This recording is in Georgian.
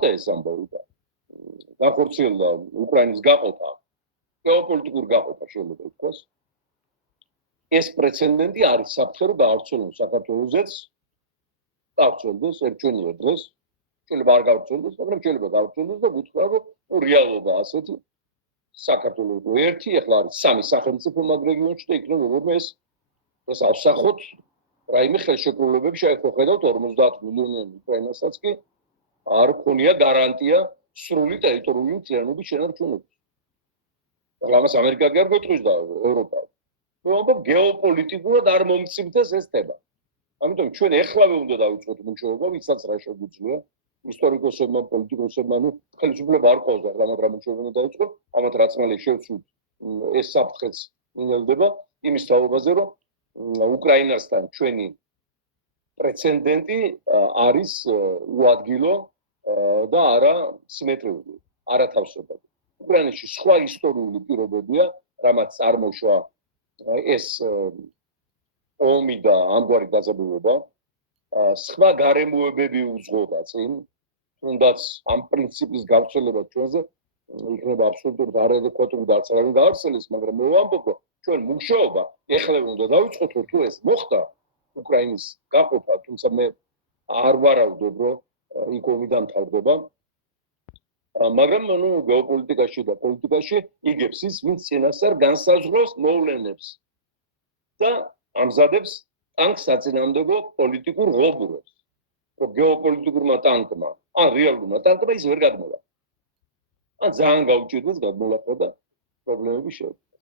მოხდა ეს ამბავი და განხორციელდა უკრაინის გაყოფა, გეოპოლიტიკური გაყოფა შეიძლება ითქვას. ეს პრეცედენტი არის საფრთხე, რომ გაავრცელოს საქართველოსაც, გაავრცელდეს ერთჩვენია დღეს, შეიძლება არ გაავრცელდეს, მაგრამ შეიძლება გაავრცელდეს და ვუთხრა, რომ რეალობა ასეთი საქართველოს ერთი, ახლა არის სამი სახელმწიფო მაგ რეგიონში და იქნება როდესაც ეს ავსახოთ რაიმე ხელშეკრულებები შეიძლება ხედავთ 50 მილიონიანი უკრაინასაც კი არ ქონია გარანტია სრული ტერიტორიული მთლიანობის შენარჩუნების. ახლა ამას ამერიკა კი არ გვეტყვის და ევროპა. ამბობ გეოპოლიტიკურად არ მომწიფდეს ეს თემა. ამიტომ ჩვენ ეხლავე უნდა დავიწყოთ მუშაობა, ვისაც რა შეგვიძლია, ისტორიკოსებმა, პოლიტიკოსებმა, ხელისუფლება არ ყავს ახლა მათ რა მუშაობა უნდა დაიწყოთ, ამათ რაც მალე შევცვლით ეს საფრთხეც მინელდება იმის თაობაზე, რომ უკრაინასთან ჩვენი პრეცედენტი არის უადგილო და არა სიმეტრიული, არათავსებადი. უკრაინაში სხვა ისტორიული პირობებია, რამაც წარმოშვა ეს ომი და ამგვარი დაძაბულობა, სხვა გარემოებები უძღვება წინ, თუნდაც ამ პრინციპის გავრცელება ჩვენზე იქნება აბსოლუტურად არადეკვატური და არც არავინ გაარცელებს, მაგრამ მე ვამბობ, რომ ჩვენ მუშაობა ეხლა უნდა დავიწყოთ, რომ თუ ეს მოხდა უკრაინის გაყოფა, თუმცა მე არ ვარავდობ, რომ იქ ომი დამთავრდება. მაგრამ გეოპოლიტიკაში და პოლიტიკაში იგებს ის, ვინც წინასწარ განსაზღვრავს მოვლენებს და ამზადებს ტანკს საწინააღმდეგო პოლიტიკურ ღობურებს. რომ გეოპოლიტიკურმა ტანკმა, ან რეალურმა ტანკმა ის ვერ გადმოვა. ან ძალიან გაუჭირდეს გადმოლახვა და პრობლემები შეექმნა.